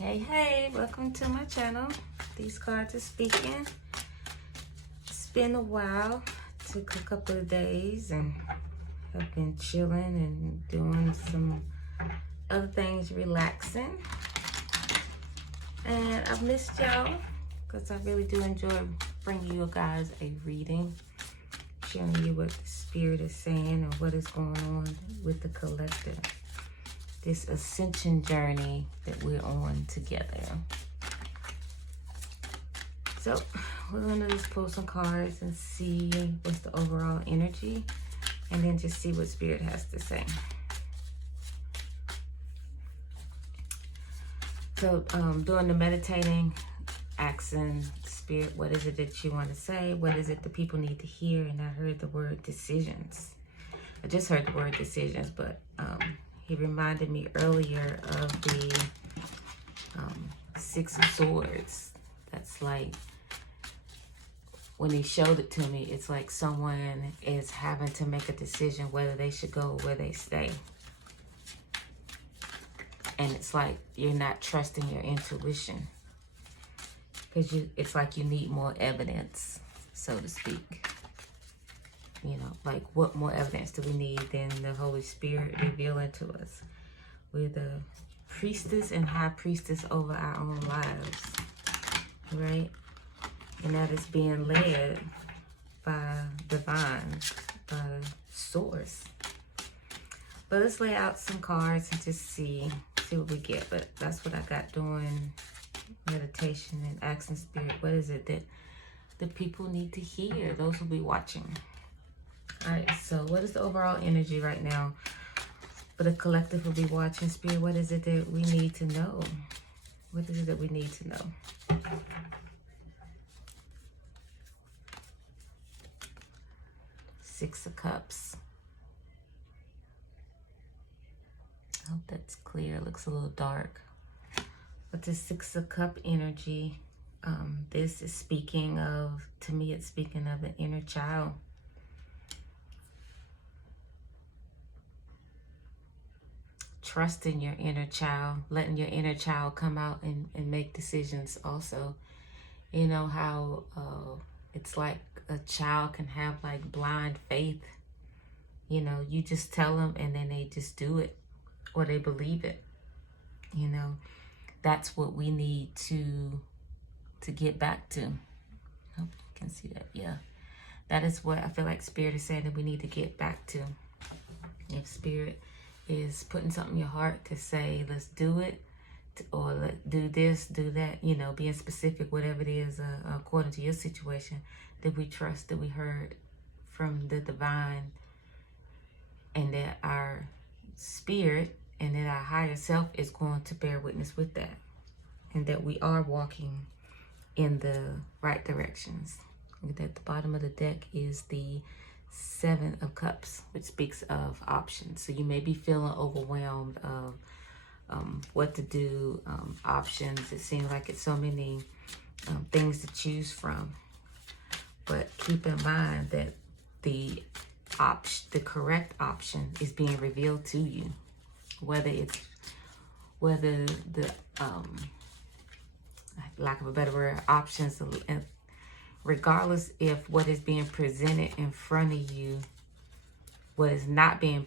Hey, welcome to my channel. These cards are speaking. It's been a while. Took a couple of days and have been chilling and doing some other things, relaxing. And I've missed y'all because I really do enjoy bringing you guys a reading, showing you what the spirit is saying and what is going on with the collective. This ascension journey that we're on together. So we're gonna just pull some cards and see what's the overall energy, and then just see what spirit has to say. So during the meditating, asking spirit, what is it that you want to say? What is it the people need to hear? And I heard the word decisions. I just heard the word decisions, but he reminded me earlier of the Six of Swords. That's like, when he showed it to me, it's like someone is having to make a decision whether they should go or where they stay. And it's like you're not trusting your intuition. Because it's like you need more evidence, so to speak. You know, like what more evidence do we need than the Holy Spirit revealing to us? We're the priestess and high priestess over our own lives, right? And that is being led by divine, by source. But let's lay out some cards and just see what we get. But that's what I got doing meditation and asking spirit, what is it that the people need to hear? Those who be watching. All right, so what is the overall energy right now for the collective will be watching? Spirit, what is it that we need to know? What is it that we need to know? Six of Cups. I hope that's clear. It looks a little dark. But the Six of Cup energy, this is speaking of, to me, it's speaking of an inner child. Trusting your inner child, letting your inner child come out and make decisions also. You know how it's like a child can have like blind faith. You know, you just tell them and then they just do it, or they believe it. You know, that's what we need to get back to. I hope you can see that. Yeah, that is what I feel like spirit is saying that we need to get back to. If spirit is putting something in your heart to say, let's do it, or let's do this, do that, you know, being specific, whatever it is, according to your situation, that we trust, that we heard from the divine, and that our spirit and that our higher self is going to bear witness with that, and that we are walking in the right directions. At the bottom of the deck is the Seven of Cups, which speaks of options. So you may be feeling overwhelmed of what to do, options. It seems like it's so many things to choose from. But keep in mind that the correct option is being revealed to you. Whether the lack of a better word, options, regardless if what is being presented in front of you, what is not being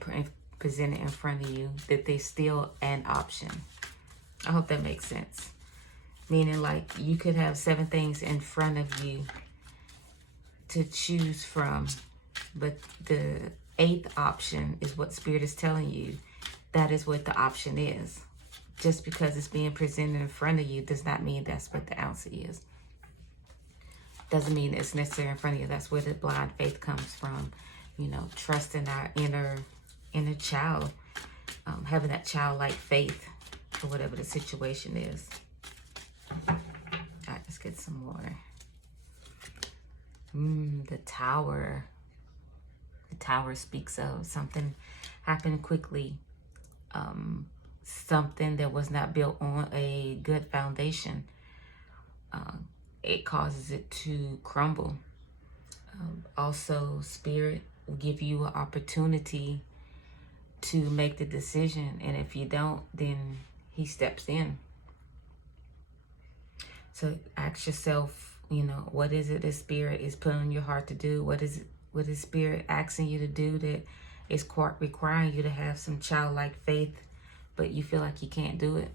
presented in front of you, that there's still an option. I hope that makes sense. Meaning, like, you could have 7 things in front of you to choose from, but the 8th option is what spirit is telling you. That is what the option is. Just because it's being presented in front of you does not mean that's what the answer is. Doesn't mean it's necessary in front of you. That's where the blind faith comes from. You know, trusting our inner child, having that childlike faith for whatever the situation is. All right, let's get some more. The Tower. The Tower speaks of something happened quickly. Something that was not built on a good foundation. It causes it to crumble. Also, spirit will give you an opportunity to make the decision, and if you don't, then he steps in. So ask yourself, you know, what is it that Spirit is putting on your heart to do? What is Spirit asking you to do that is requiring you to have some childlike faith, but you feel like you can't do it?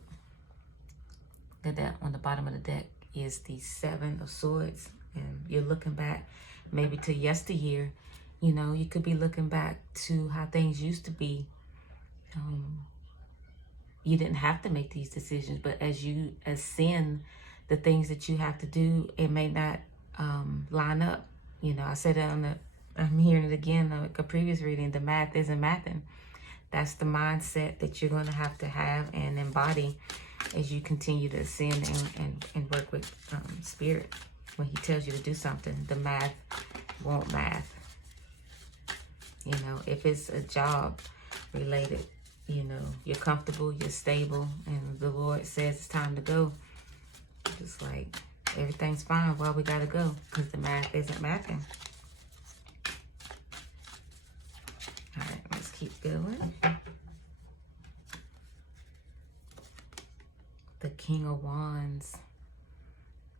That on the bottom of the deck is the 7 of Swords, and you're looking back maybe to yesteryear. You know, you could be looking back to how things used to be. You didn't have to make these decisions, but as you ascend the things that you have to do, it may not line up. You know, I said it I'm hearing it again, like a previous reading, the math isn't mathing. That's the mindset that you're going to have and embody as you continue to ascend and work with Spirit. When he tells you to do something, the math won't math. You know, if it's a job related, you know, you're comfortable, you're stable, and the Lord says it's time to go. Just like, everything's fine. Well, we got to go because the math isn't mathing. All right, let's keep going. The King of Wands.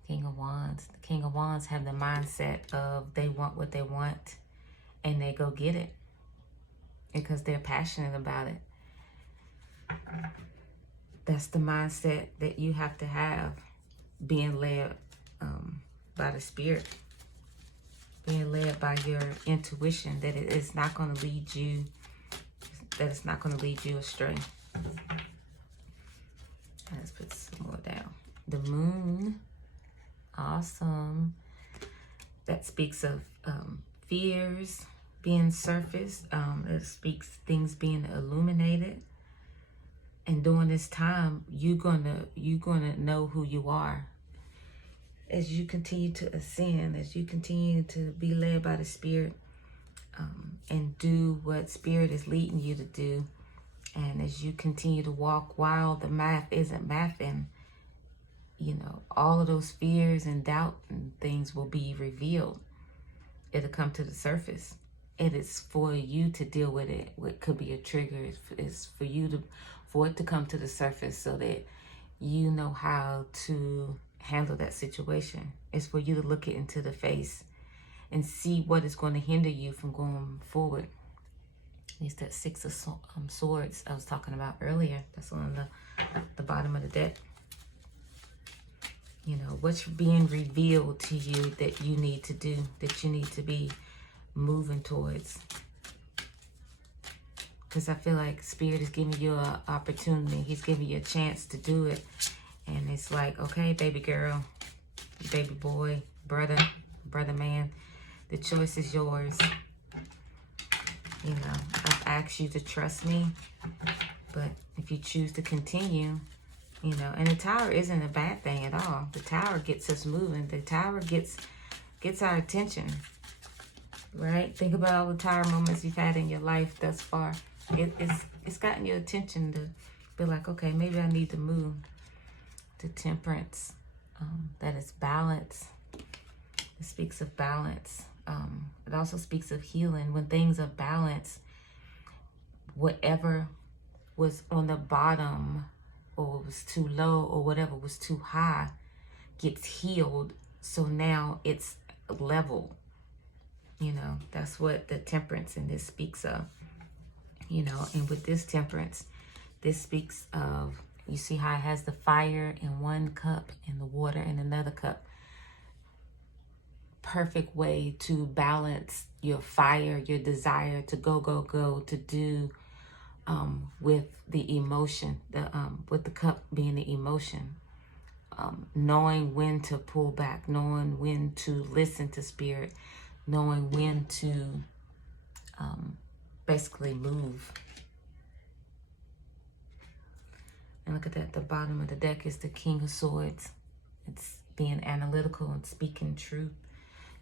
King of Wands. The King of Wands have the mindset of they want what they want and they go get it because they're passionate about it. That's the mindset that you have to have, being led by the Spirit, being led by your intuition, that it is not going to lead you, that it's not going to lead you astray. Let's put some more down. The Moon. Awesome. That speaks of fears being surfaced. It speaks things being illuminated. And during this time, you're gonna know who you are. As you continue to ascend, as you continue to be led by the Spirit, and do what Spirit is leading you to do, and as you continue to walk while the math isn't mathing, you know, all of those fears and doubt and things will be revealed. It'll come to the surface. It is for you to deal with it. What could be a trigger is for it to come to the surface so that you know how to handle that situation. It's for you to look it into the face and see what is going to hinder you from going forward. It's that 6 of Swords I was talking about earlier. That's on the bottom of the deck. You know, what's being revealed to you that you need to do, that you need to be moving towards. Because I feel like Spirit is giving you an opportunity. He's giving you a chance to do it. And it's like, okay, baby girl, baby boy, brother man, the choice is yours. You know, I've asked you to trust me. But if you choose to continue, you know, and the Tower isn't a bad thing at all. The Tower gets us moving. The Tower gets our attention, right? Think about all the Tower moments you've had in your life thus far. It's gotten your attention to be like, okay, maybe I need to move. To Temperance, that is balance. It speaks of balance. It also speaks of healing. When things are balanced, whatever was on the bottom or was too low or whatever was too high gets healed. So now it's level. You know, that's what the Temperance in this speaks of. You know, and with this Temperance, this speaks of, you see how it has the fire in one cup and the water in another cup. Perfect way to balance your fire, your desire to go, to do with the emotion, with the cup being the emotion. Knowing when to pull back, knowing when to listen to Spirit, knowing when to basically move. And look at that, the bottom of the deck is the King of Swords. It's being analytical and speaking truth,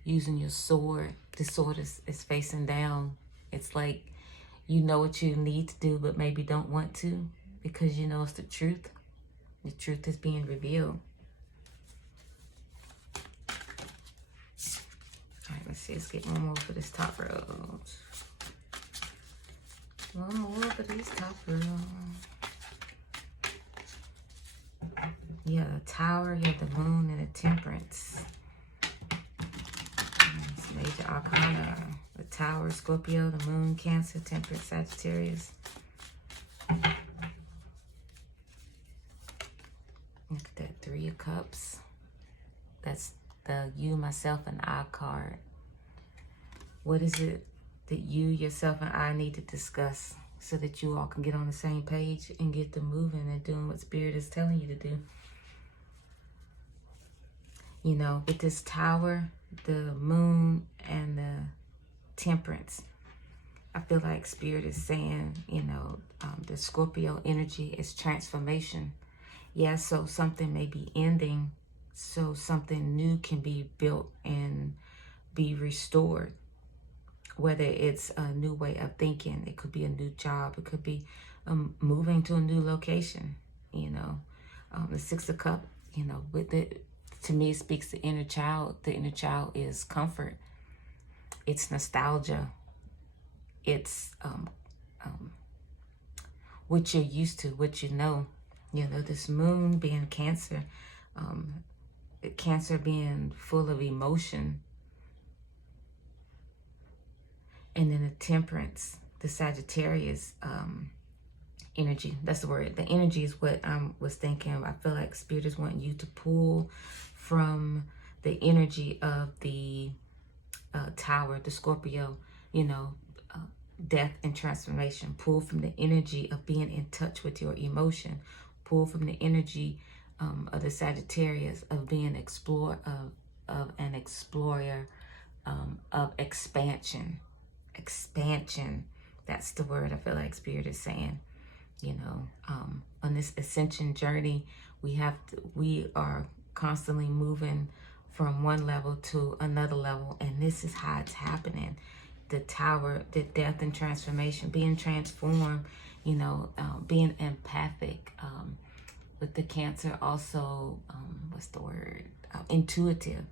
using your sword. The sword is facing down. It's like you know what you need to do, but maybe don't want to because you know it's the truth. The truth is being revealed. All right, let's see. Let's get one more for this top row. One more for these top row. Yeah, the Tower, you have the Moon, and the Temperance. It's major arcana. The Tower, Scorpio, the Moon, Cancer, Temperance, Sagittarius. Look at that, Three of Cups. That's the you, myself, and I card. What is it that you, yourself, and I need to discuss so that you all can get on the same page and get to moving and doing what Spirit is telling you to do? You know, with this Tower, the Moon, and the Temperance, I feel like Spirit is saying, you know, the Scorpio energy is transformation. Yeah, so something may be ending, so something new can be built and be restored. Whether it's a new way of thinking, it could be a new job, it could be moving to a new location, you know. The Six of Cups, you know, with it, to me, it speaks to inner child. The inner child is comfort. It's nostalgia. It's what you're used to, what you know. You know, this Moon being Cancer, Cancer being full of emotion. And then the Temperance, the Sagittarius energy. That's the word. The energy is what I was thinking. I feel like Spirit is wanting you to pull from the energy of the Tower, the Scorpio, you know, death and transformation. Pull from the energy of being in touch with your emotion. Pull from the energy of the Sagittarius of being of an explorer, of expansion. Expansion, that's the word I feel like Spirit is saying. You know, on this ascension journey, we are constantly moving from one level to another level, and this is how it's happening. The Tower, the death and transformation, being transformed, you know, being empathic. With the Cancer also, what's the word? Intuitive.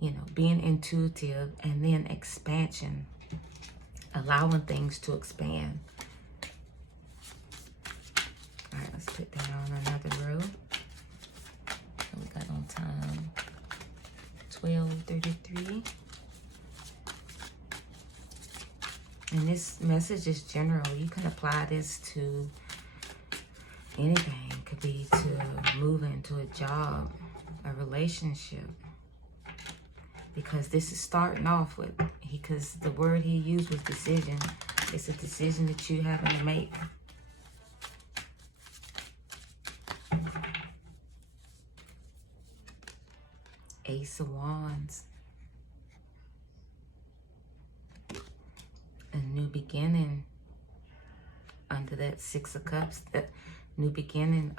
You know, being intuitive, and then expansion. Allowing things to expand. All right, let's put that on another row. So we got on time 12:33. And this message is general. You can apply this to anything. It could be to move into a job, a relationship. Because this is starting off with, because the word he used was decision. It's a decision that you having to make. Ace of Wands. A new beginning. Under that Six of Cups, that new beginning,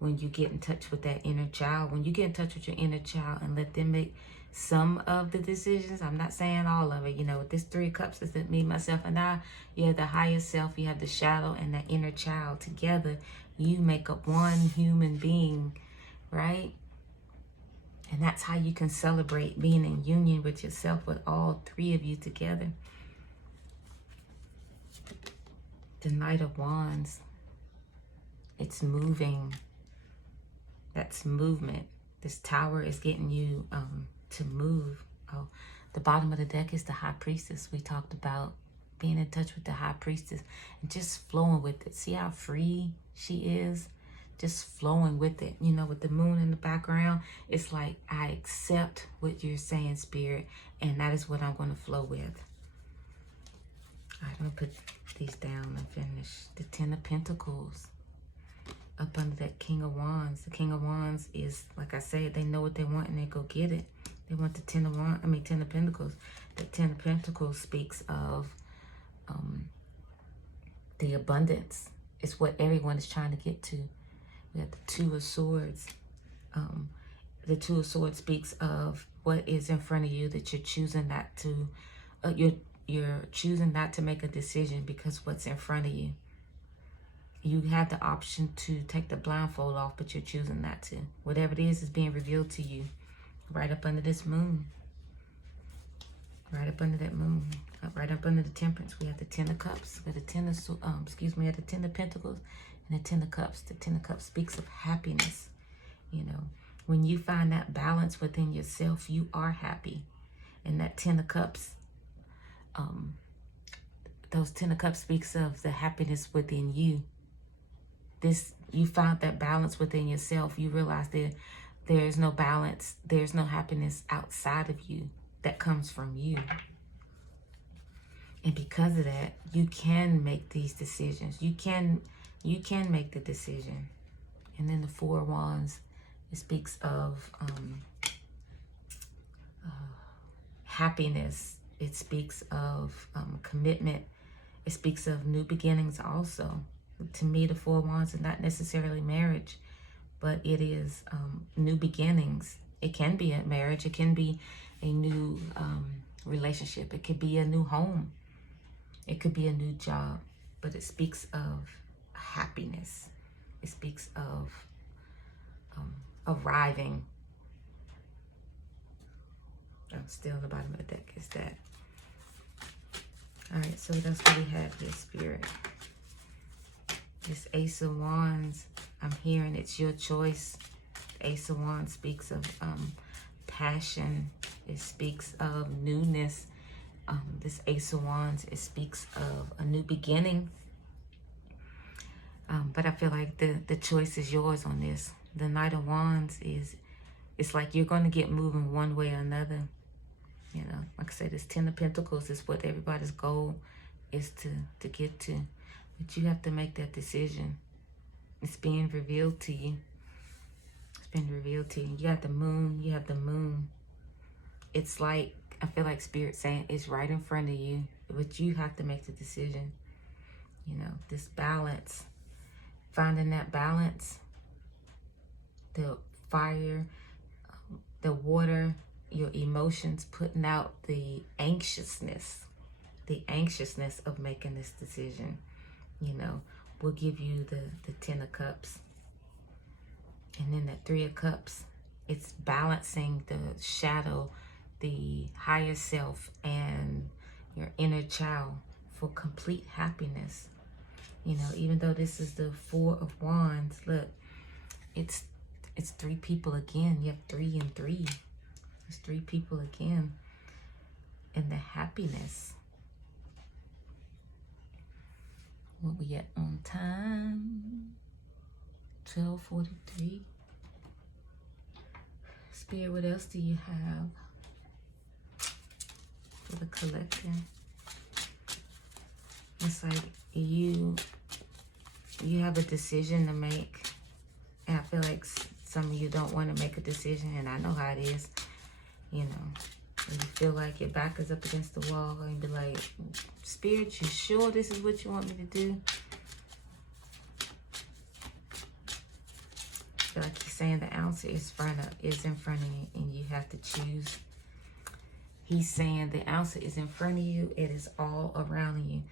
when you get in touch with that inner child, when you get in touch with your inner child and let them make some of the decisions. I'm not saying all of it. You know, with this Three of Cups, is that me, myself, and I. You have the higher self, you have the shadow, and the inner child. Together, you make up one human being, right? And that's how you can celebrate being in union with yourself, with all three of you together. The Knight of Wands. It's moving. That's movement. This Tower is getting you to move. Oh, the bottom of the deck is the High Priestess. We talked about being in touch with the High Priestess and just flowing with it. See how free she is? Just flowing with it. You know, with the Moon in the background, it's like, I accept what you're saying, Spirit, and that is what I'm going to flow with. All right, I'm going to put these down and finish. The Ten of Pentacles. Up under that King of Wands. The King of Wands is, like I said, they know what they want and they go get it. They want the Ten of Pentacles. The Ten of Pentacles speaks of the abundance. It's what everyone is trying to get to. We have the Two of Swords. The Two of Swords speaks of what is in front of you that you're choosing not to. You're choosing not to make a decision because what's in front of you. You have the option to take the blindfold off, but you're choosing not to. Whatever it is being revealed to you. Right up under this Moon. Right up under that Moon. Right up under the Temperance. We have the Ten of Cups. We have the we have the Ten of Pentacles and the Ten of Cups. The Ten of Cups speaks of happiness. You know, when you find that balance within yourself, you are happy. And that 10 of Cups, those 10 of Cups speaks of the happiness within you. You found that balance within yourself. You realize that there's no balance, there's no happiness outside of you that comes from you. And because of that, you can make these decisions. You can make the decision. And then the 4 of Wands, it speaks of happiness. It speaks of commitment. It speaks of new beginnings also. To me, the 4 of Wands is not necessarily marriage, but it is new beginnings. It can be a marriage. It can be a new relationship. It could be a new home. It could be a new job. But it speaks of happiness. It speaks of arriving. I'm still on the bottom of the deck. Is that? All right, so that's what we have here, Spirit. This Ace of Wands, I'm hearing it's your choice. The Ace of Wands speaks of passion. It speaks of newness. This Ace of Wands, it speaks of a new beginning. But I feel like the choice is yours on this. The Knight of Wands it's like you're going to get moving one way or another. You know, like I said, this 10 of Pentacles is what everybody's goal is to get to. But you have to make that decision. It's being revealed to you. It's been revealed to you. You got the moon. You have the moon. It's like, I feel like Spirit saying it's right in front of you. But you have to make the decision. You know, this balance. Finding that balance. The fire. The water. Your emotions, putting out the anxiousness of making this decision, you know, will give you the 10 of Cups. And then that 3 of Cups, it's balancing the shadow, the higher self, and your inner child for complete happiness. You know, even though this is the 4 of Wands, look, it's 3 people again. You have 3 and 3. There's 3 people again. And the happiness. What we at on time? 12:43. Spirit, what else do you have for the collector? It's like you have a decision to make. And I feel like some of you don't want to make a decision, and I know how it is. You know, when you feel like your back is up against the wall, and be like, Spirit, you sure this is what you want me to do? I feel like he's saying the answer is in front of you, and you have to choose. He's saying the answer is in front of you. It is all around you.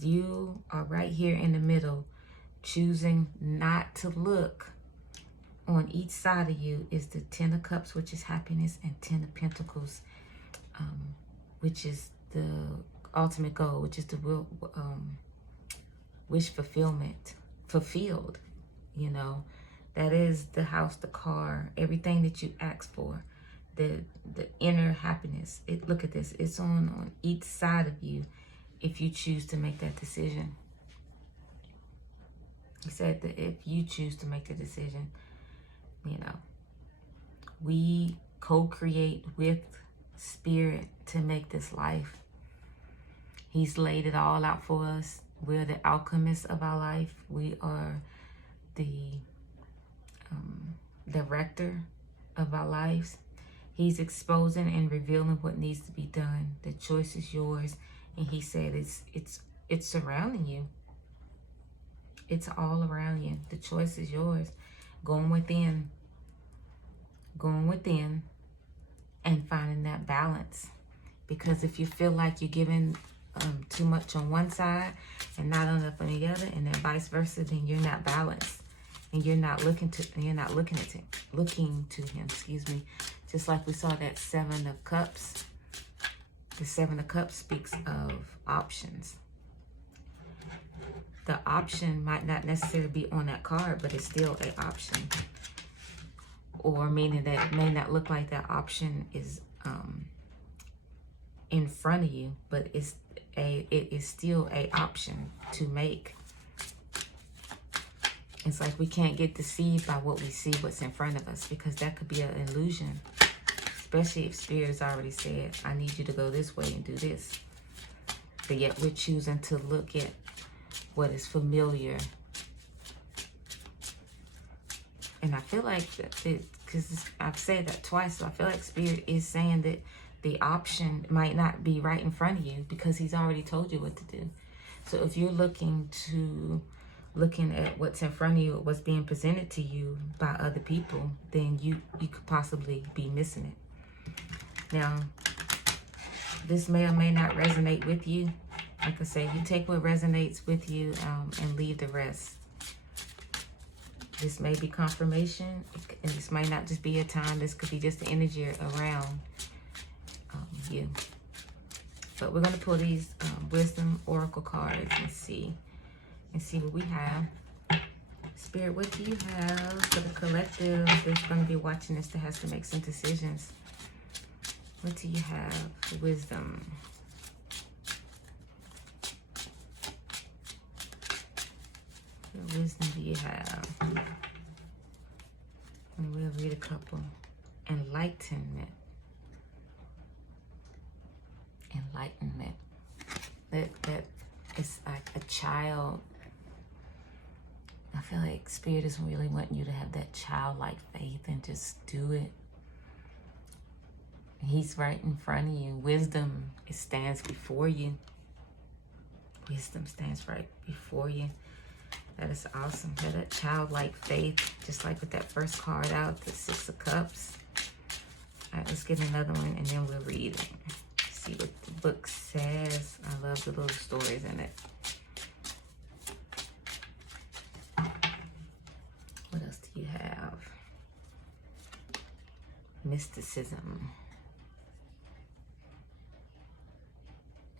You are right here in the middle, choosing not to look. On each side of you is the 10 of Cups, which is happiness, and 10 of Pentacles, which is the ultimate goal, which is the wish fulfilled. You know, that is the house, the car, everything that you ask for, the inner happiness. Look at this. It's on each side of you if you choose to make that decision. He said that if you choose to make the decision, you know, we co-create with Spirit to make this life. He's laid it all out for us. We're the alchemists of our life. We are the director of our lives. He's exposing and revealing what needs to be done. The choice is yours. And he said it's surrounding you. It's all around you. The choice is yours. Going within and finding that balance. Because if you feel like you're giving too much on one side and not enough on the other, and then vice versa, then you're not balanced, and you're not looking to him. Excuse me. Just like we saw that 7 of Cups. The 7 of Cups speaks of options. The option might not necessarily be on that card, but it's still an option. or meaning that it may not look like that option is in front of you, but it is still a option to make. It's like we can't get deceived by what we see, what's in front of us, because that could be an illusion, especially if Spirit has already said, I need you to go this way and do this. But yet we're choosing to look at what is familiar. And I feel like, because I've said that twice, so I feel like Spirit is saying that the option might not be right in front of you because he's already told you what to do. So if you're looking at what's in front of you, or what's being presented to you by other people, then you could possibly be missing it. Now, this may or may not resonate with you. Like I say, you take what resonates with you and leave the rest. This may be confirmation, and this might not just be a time. This could be just the energy around you. But we're going to pull these wisdom oracle cards and see what we have. Spirit, what do you have for the collective that's going to be watching this, that has to make some decisions? What do you have for wisdom? What wisdom do you have? And we'll read a couple. Enlightenment. Enlightenment. That is like a child. I feel like Spirit is really wanting you to have that childlike faith and just do it. He's right in front of you. Wisdom, it stands before you. Wisdom stands right before you. That is awesome. Have that childlike faith, just like with that first card out, the Six of Cups. All right, let's get another one and then we'll read it. See what the book says. I love the little stories in it. What else do you have? Mysticism.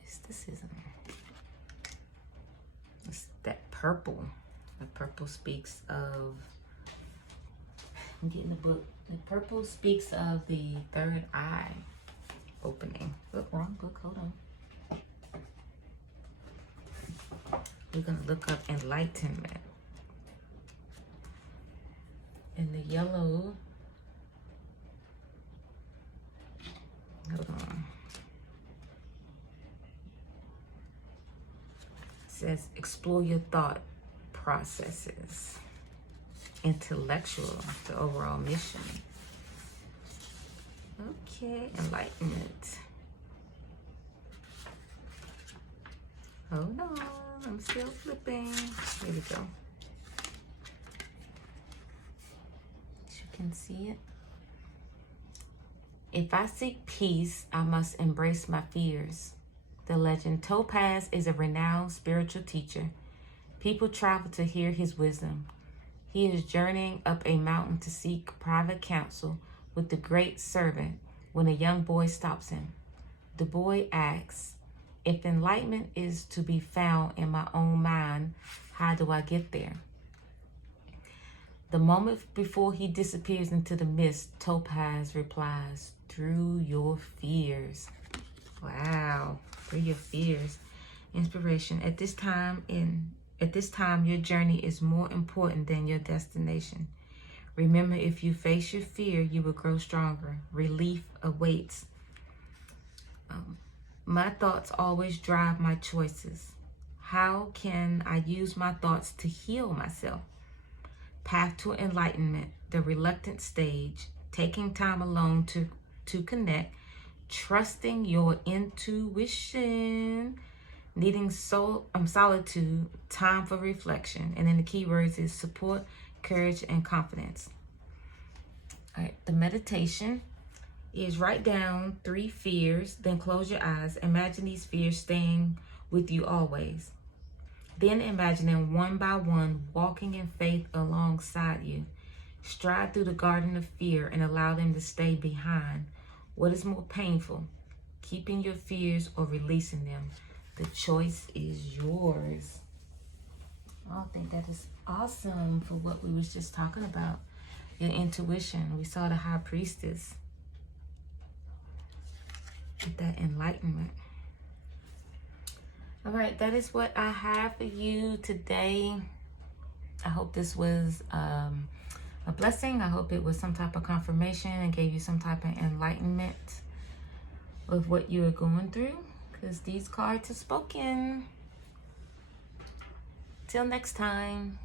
Mysticism. It's that purple. The purple speaks of, I'm getting the book. The purple speaks of the third eye opening. Oh, wrong book, hold on. We're gonna look up enlightenment. And the yellow, hold on. It says explore your thought processes. Intellectual, the overall mission. Okay, enlightenment. Hold on, I'm still flipping. Here we go. You can see it. If I seek peace, I must embrace my fears. The legend Topaz is a renowned spiritual teacher. People travel to hear his wisdom. He is journeying up a mountain to seek private counsel with the great servant when a young boy stops him. The boy asks, if enlightenment is to be found in my own mind, how do I get there? The moment before he disappears into the mist, Topaz replies, through your fears. Wow, through your fears. Inspiration. At this time, your journey is more important than your destination. Remember, if you face your fear, you will grow stronger. Relief awaits. My thoughts always drive my choices. How can I use my thoughts to heal myself? Path to enlightenment, the reluctant stage, taking time alone to connect, trusting your intuition, needing solitude, time for reflection. And then the key words is support, courage, and confidence. All right, the meditation is write down 3 fears, then close your eyes. Imagine these fears staying with you always. Then imagine them one by one walking in faith alongside you. Stride through the garden of fear and allow them to stay behind. What is more painful, keeping your fears or releasing them? The choice is yours. I think that is awesome for what we was just talking about. your intuition. We saw the High Priestess with that enlightenment. All right, that is what I have for you today. I hope this was a blessing. I hope it was some type of confirmation and gave you some type of enlightenment of what you are going through, because these cards are spoken. Till next time.